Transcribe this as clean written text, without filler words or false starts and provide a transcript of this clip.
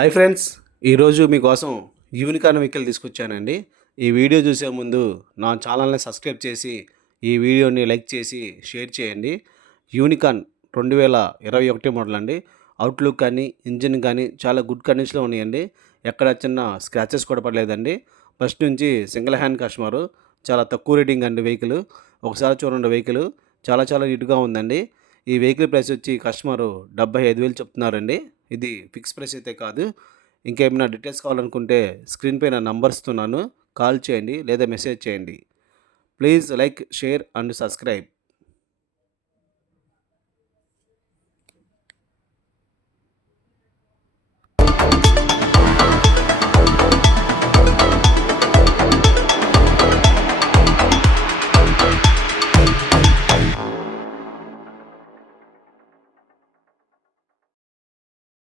Hi friends, ఈరోజు మీకోసం unicorn vehicle తీసుకొచ్చానండి. ఈ వీడియో చూసే ముందు నా ఛానల్ని సబ్స్క్రైబ్ చేసి ఈ వీడియోని లైక్ చేసి షేర్ చేయండి. యూనికార్న్ 2021 మోడల్ అండి. అవుట్లుక్ కానీ ఇంజిన్ కానీ చాలా గుడ్ కండిషన్లో ఉన్నాయండి. ఎక్కడ చిన్న స్క్రాచెస్ కూడా పడలేదండి. ఫస్ట్ నుంచి సింగిల్ హ్యాండ్ కస్టమరు, చాలా తక్కువ రేటింగ్ అండి వెహికల్. ఒకసారి చూడండి, వెహికల్ చాలా నీట్గా ఉందండి. ఈ వెహికల్ ప్రైస్ వచ్చి కస్టమరు 75,000 చెప్తున్నారండి. ఇది ఫిక్స్ ప్రైస్ అయితే కాదు. ఇంకేమైనా డీటెయిల్స్ కావాలనుకుంటే స్క్రీన్ పైన నంబర్ ఇస్తున్నాను, కాల్ చేయండి లేదా మెసేజ్ చేయండి. Please like, share and subscribe.